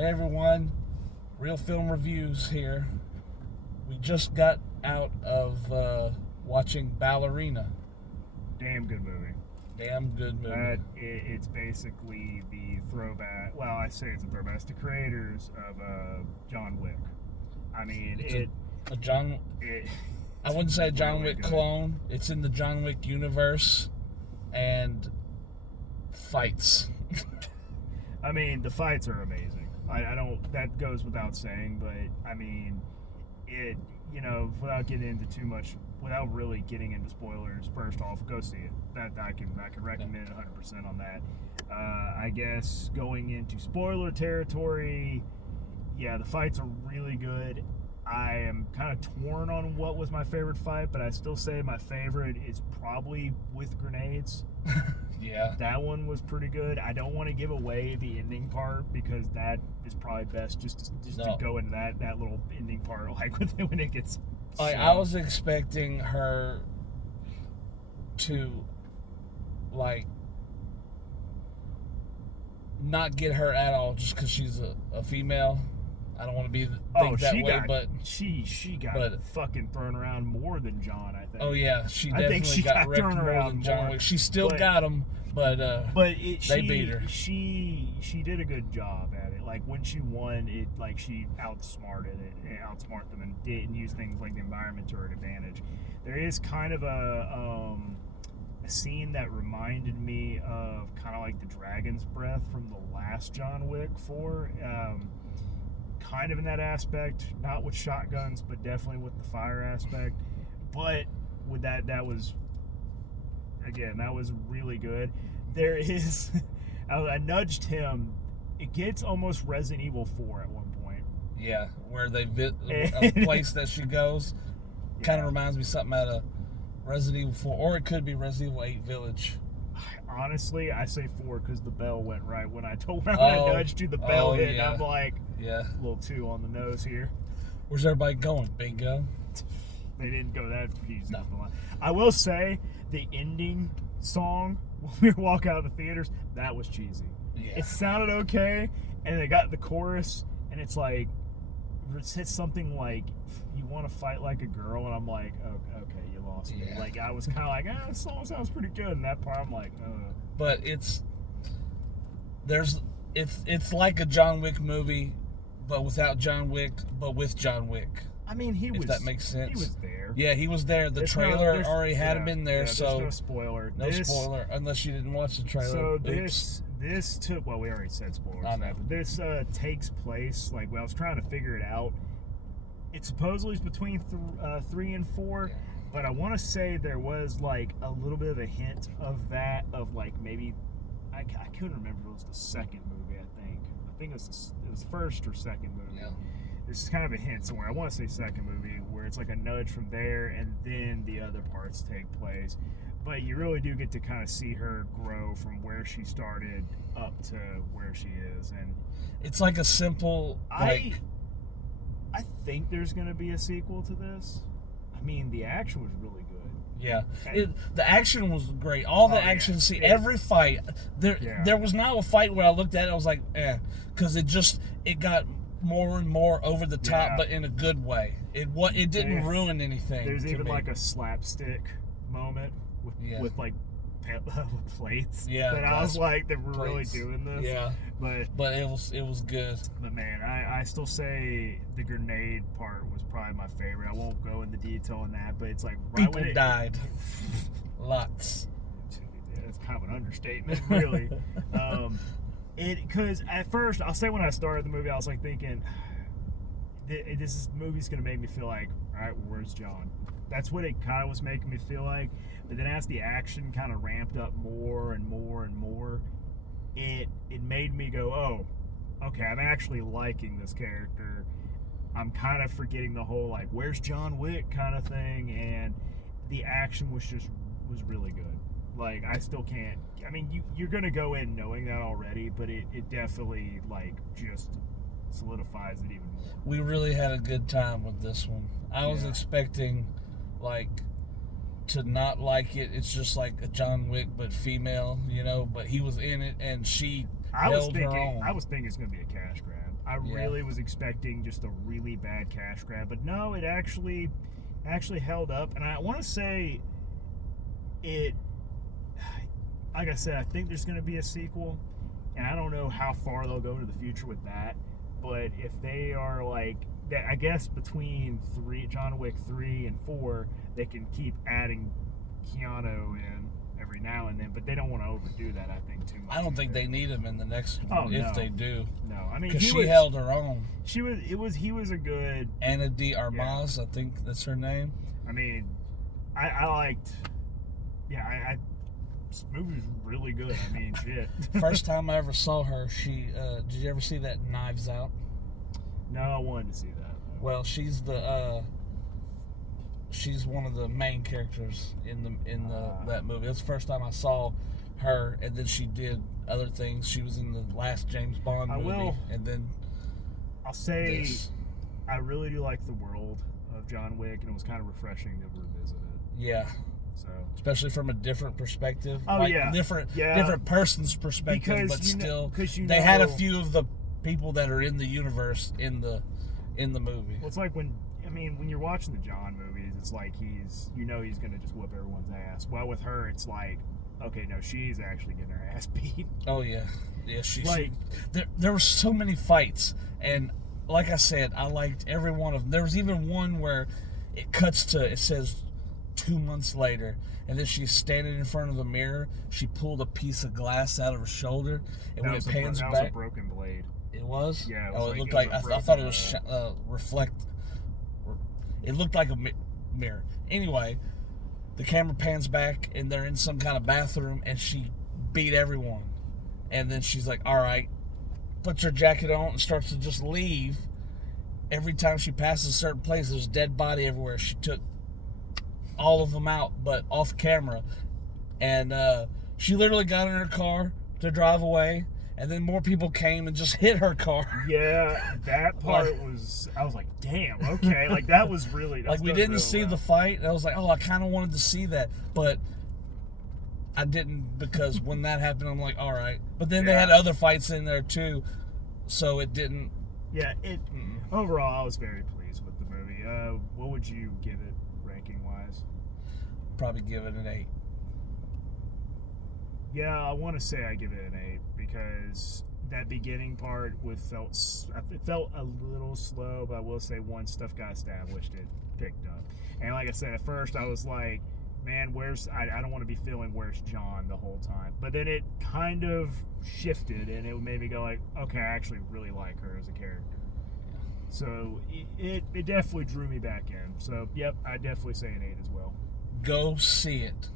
Hey everyone, Real Film Reviews here. We just got out of watching Ballerina. Damn good movie. Damn good movie. It's basically the throwback. Well, I say it's a throwback. It's the creators of John Wick. I mean, I wouldn't say a John really Wick good. clone. It's in the John Wick universe and fights. I mean, the fights are amazing. I don't. That goes without saying, but I mean, without getting into too much, without really getting into spoilers. First off, go see it. That I can recommend 100% on that. I guess going into spoiler territory, yeah, the fights are really good. I am kind of torn on what was my favorite fight, but I still say my favorite is probably with grenades. Yeah. That one was pretty good. I don't want to give away the ending part because that is probably best just to go into that little ending part, like when it gets. I was expecting her to not get her at all just because she's a female. I don't want to think that way, but she got fucking thrown around more than John, I think. Oh yeah, she definitely got wrecked more than John Wick. She still got him, but they beat her. She did a good job at it. Like when she won, she outsmarted them and didn't use things like the environment to her advantage. There is kind of a scene that reminded me of kind of like the Dragon's Breath from the last John Wick 4. Kind of in that aspect, not with shotguns, but definitely with the fire aspect. But with that was really good. There is, I nudged him. It gets almost Resident Evil 4 at one point. Yeah, where a place that she goes kind of reminds me of something out of Resident Evil 4, or it could be Resident Evil 8 Village. Honestly, I say 4 because the bell went right when I nudged you. The bell hit, and I'm like, a little too on the nose here. Where's everybody going? Bingo. They didn't go that easy. No. I will say the ending song when we were walking out of the theaters, that was cheesy. Yeah. It sounded okay, and they got the chorus, and it's like it's something like you want to fight like a girl, and I'm like, oh, okay, you lost me. Like I was kind of like, this song sounds pretty good, and that part I'm like, But it's it's like a John Wick movie, but without John Wick, but with John Wick. I mean, if that makes sense. He was there. Yeah, he was there. The trailer already had him in there, so no spoiler. No spoiler, unless you didn't watch the trailer. So this took. Well, we already said spoilers. I know. This takes place I was trying to figure it out. It supposedly is between 3 and 4, but I want to say there was a little bit of a hint of that maybe I couldn't remember if it was the second movie. I think it was first or second movie. Yeah. This is kind of a hint somewhere. I want to say second movie where it's like a nudge from there and then the other parts take place. But you really do get to kind of see her grow from where she started up to where she is. And it's like a simple... I think there's going to be a sequel to this. I mean, the action was really good. Yeah. The action was great. All the action, every fight. There was not a fight where I looked at it, I was like, because it got more and more over the top, but in a good way. It didn't ruin anything. There's even a slapstick moment with plates. Yeah, that I was like, they were really doing this. Yeah, but it was good. But man, I still say the grenade part was probably my favorite. I won't go into detail on that, but it's like people died, lots. Yeah, it's kind of an understatement, really. Because at first, I'll say when I started the movie, I was thinking, this movie's gonna make me feel like, all right, well, where's John? That's what it kind of was making me feel like. But then as the action kind of ramped up more and more and more, it made me go, oh, okay, I'm actually liking this character. I'm kind of forgetting the whole where's John Wick kind of thing, and the action was really good. I still can't. I mean, you're gonna go in knowing that already, but it definitely just solidifies it even more. We really had a good time with this one. I was expecting to not like it. It's just like a John Wick but female, but he was in it and she I was held her own. thinking it's going to be a cash grab. I really was expecting just a really bad cash grab, but no, it actually held up. And I want to say it, like I said, I think there's going to be a sequel, and I don't know how far they'll go into the future with that. But if they are like, I guess between John Wick 3 and 4, they can keep adding Keanu in every now and then, but they don't want to overdo that, I think, too much. I don't think they need him in the next one, if they do. No, I mean, because she held her own. He was a good... Anna de Armas, I think that's her name. I mean, I liked... Yeah, this movie was really good. I mean, shit. First time I ever saw her, did you ever see that Knives Out? No, I wanted to see that. Well, she's one of the main characters in that movie. That's the first time I saw her, and then she did other things. She was in the last James Bond movie, and then I'll say I really do like the world of John Wick, and it was kind of refreshing to revisit it. Yeah. So, especially from a different perspective. Oh, like different person's perspective, but still, they had a few of the people that are in the universe in the movie. Well, it's like when you're watching the John movies, it's like he's going to just whoop everyone's ass. Well, with her, it's like, okay, no, she's actually getting her ass beat. Oh yeah, there were so many fights, and like I said, I liked every one of them. There was even one where it says 2 months later, and then she's standing in front of the mirror. She pulled a piece of glass out of her shoulder, and when it pans back, that was a broken blade. It was? Yeah. It looked like I thought it was It looked like a mirror. Anyway, the camera pans back, and they're in some kind of bathroom, and she beat everyone. And then she's like, all right, puts her jacket on and starts to just leave. Every time she passes a certain place, there's a dead body everywhere. She took all of them out, but off camera. And she literally got in her car to drive away. And then more people came and just hit her car. Yeah, that part was... I was like, damn, okay. Like, that was really... Like, we didn't see the fight. And I was like, I kind of wanted to see that. But I didn't, because when that happened, I'm like, all right. But then they had other fights in there, too. So it didn't... Yeah, overall, I was very pleased with the movie. What would you give it, ranking-wise? Probably give it an 8. Yeah, I want to say I give it an 8 because that beginning part it felt a little slow, but I will say once stuff got established, it picked up. And like I said, at first I was like, man, I don't want to be feeling where's John the whole time. But then it kind of shifted, and it made me go like, okay, I actually really like her as a character. So it definitely drew me back in. So, yep, I'd definitely say an 8 as well. Go see it.